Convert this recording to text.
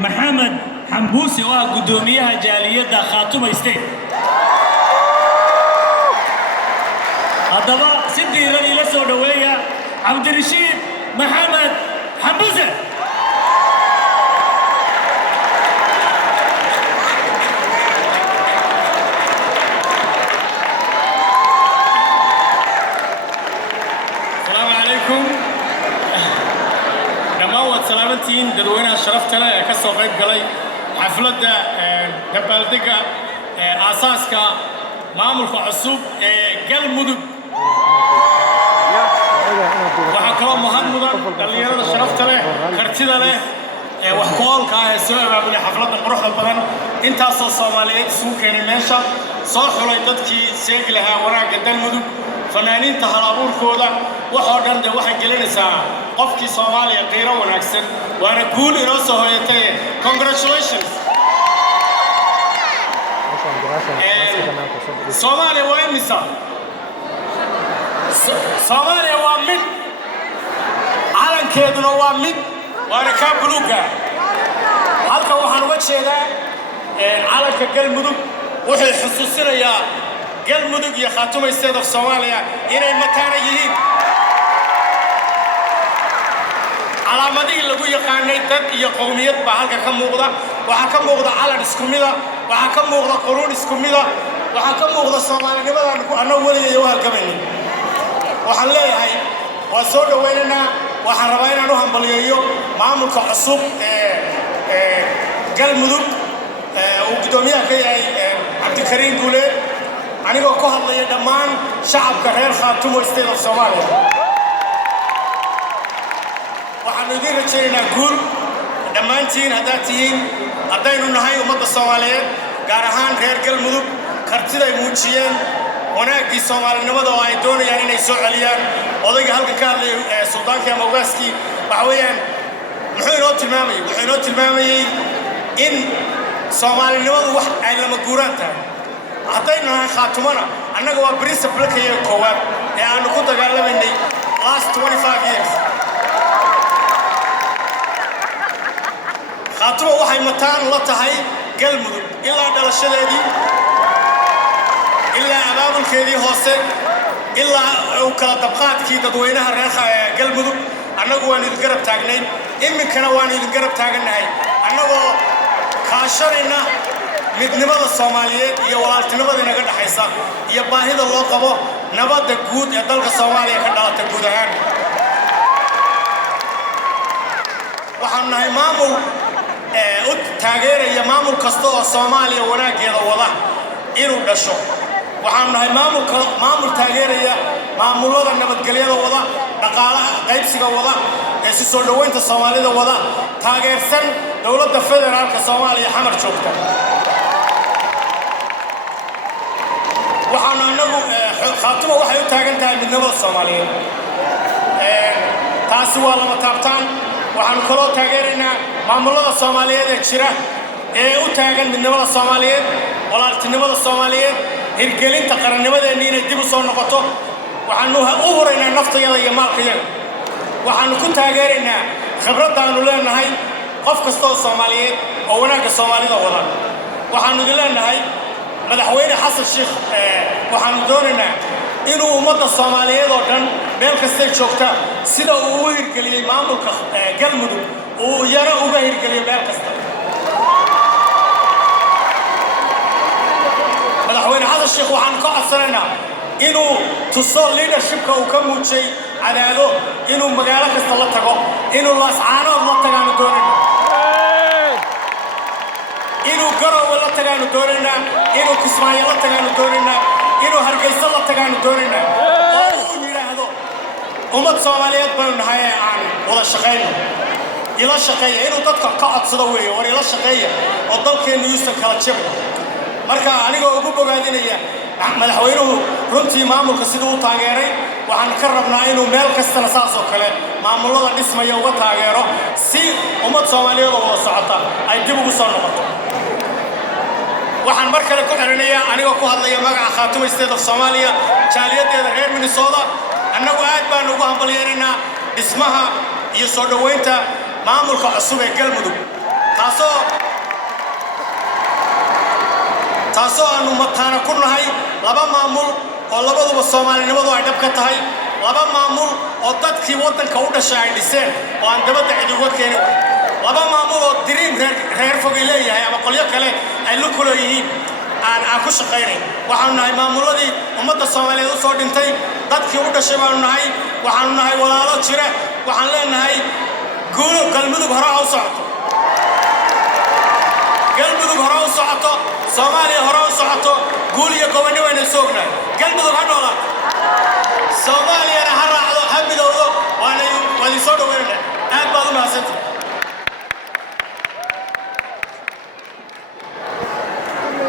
محمد حنبوسي وقدوميها جالية خاتوم ستيت هذا سيدي راني لسه ودوية عبد الرشيد محمد حنبوسي. السلام عليكم. دموت سلامتين دروينا شرفتنا كسو قيب قلي حفلة دبالدقة أساسك maamulka cusub galmudug waxa kala mahad mudan dhalinyarada sharafta leh kartida leh wax ku oolka ah soo abaabulay xafladda quruxda badan intaas oo Soomaaliyeed isugu keenay meesha soo xulay dadkii seegi lahaa waraagga galmudug fanaaniinta hal-abuurkooda waxoo dhan waxay gelinaysaa qofkii Soomaaliya qiiro wanaagsan waana guul inoo soo hoyatay congratulations. Soomaaliya waa imisa Soomaaliya waa mid calankeeduna waa mid waana ka buluuga halka waxaan uga jeedaa calanka galmudug wuxuu xusuusinayaa galmudug iyo Khaatumo State of Soomaaliya inay mataana yihiin calaamadii lagu yaqaanay dad iyo qowmiyad baa halka ka muuqda waxa ka muuqda calan isku mid ah waxa ka muuqda quruun isku mid ah waxa ka muuqda Soomaalinimada annagu waligeey oo halgamayno waxaan leeyahay waa soo dhaweynaa waxaan rabaa inaan u hambaliyeeyo maamulka cusub galmudug oo gudoomiyaha ka yahay Cabdikariin Guule anigoo ku hadlaya dhammaan shacabka reer Khaatumo State of Soomaaliya waxaan idin rajaynaynaa guul dhammaantiin haddaad tihiin haddaynu nahay ummadda Soomaaliyeed gaar ahaan reer galmudug kartida ay muujiyeen wanaaggii Soomaalinimada oo ay doonayaan inay soo celiyaan odayga halka ka hadlay suldaanka ama ugaaskii waxa weeyaan muxuu inoo tilmaamayay in Soomaalinimadu wax ay lama guuraan tahay haddaynu nahay Khaatumona annaga waa principle-ka koowaad ee aanu ku dagaalamanay last 25 years Khaatumo waxay mataan la tahay galmudug ilaa dhalashadeedii ilaa abaabulkeedii hoose ilaa uu kala dabqaadkii dadweynaha reer galmudug annagu waan idin garab taagnay iminkana waan idin garab taaganahay annagoo kaashanayna midnimada Soomaaliyeed iyo walaaltinimada inaga dhaxaysa iyo baahida loo qabo nabadda guud ee dalka Soomaaliya ka dhalata guud ahaan waxaan nahay maamul u taageeraya maamul kasta oo Soomaaliya wanaageeda wada inuu dhasho waxaan nahay maamul taageeraya maamulada nabadgelyada wada dhaqaalaha qaybsiga wada ee si soo dhaweynta Soomaalida wada taageersan dawladda federaalka Soomaaliya xamar joogta waxaan anagu Khaatumo waxay u taagan tahay midnimada Soomaaliyeed taasi waa lama taabtaan waxaan kaloo taageeraynaa maamulada Soomaaliyeed ee jira ee u taagan midnimada Soomaaliyeed walaaltinimada Soomaaliyeed hirgelinta qarannimadeena inay dib u soo noqoto waxaanu u horeynaa naftayada iyo maalkayaga waxaanu ku taageeraynaa khibradda aanu leenahay qof kasta oo Soomaaliyeed oo wanaagga Soomaalida wada waxaanu idin leenahay madaxweyne xasan sheekh waxaanu doonaynaa inuu ummadda Soomaaliyeed oo dhan meel kasta joogta sida uu u hirgeliyay maamulka galmudug uu yara uga hirgeliyay meel kasta madaxweyne xasan sheekh waxaan ka codsanaynaa inuu tuso leadershipka uu ka muujiyay cadaado inuu magaalo kasta la tago inuu laascaanood la tagaanu doonaynaa inuu garowe la tagaanu doonaynaa inuu kismaayo la tagaanu doonaynaa inuu hargeysa la tagaanu doonaynaa oo uu yidhaahdo ummad Soomaaliyeed baynu nahay ee aan wada shaqayno ila shaqeeya inuu dadka ka codsado weeyo war ila shaqeeya oo dalkeenu yuusan kala jabin marka anigoo ugu bogaadinaya madaxweynuhu runtii maamulka siduu u taageeray waxaan ka rabnaa inuu meel kastana saas oo kale maamulada dhismaya uga taageero si ummad Soomaaliyeed oo wada socota ay dib ugu soo noqoto waxaan mar kale ku xirinayaa anigoo ku hadlaya magaca Khaatumo State of Soomaaliya jaaliyadeeda reer Minnesota annagu aad baan ugu hambalyeynaa dhismaha iyo soo dhaweynta maamulka cusub ee galmudug taasoo aanu mataana ku nahay laba maamul oo labaduba Soomaalinimadu ay dhab ka tahay laba maamul oo dadkii waddanka u dhashay ay dhiseen oo aan dabadda cid uga keenin laba maamul oo diriim reer fogay leeyahay ama qolyo kale ay la kula yihiin aan ku shaqaynay waxaanu nahay maamuladii ummadda Soomaaliyeed u soo dhintay dadkii u dhashay baanu nahay waxaanu nahay walaalo jira waxaan leenahay guulo galmudug hore u socoto galmudug hore u socoto Soomaaliya hore u socoto guul iyo gobonimo inay soo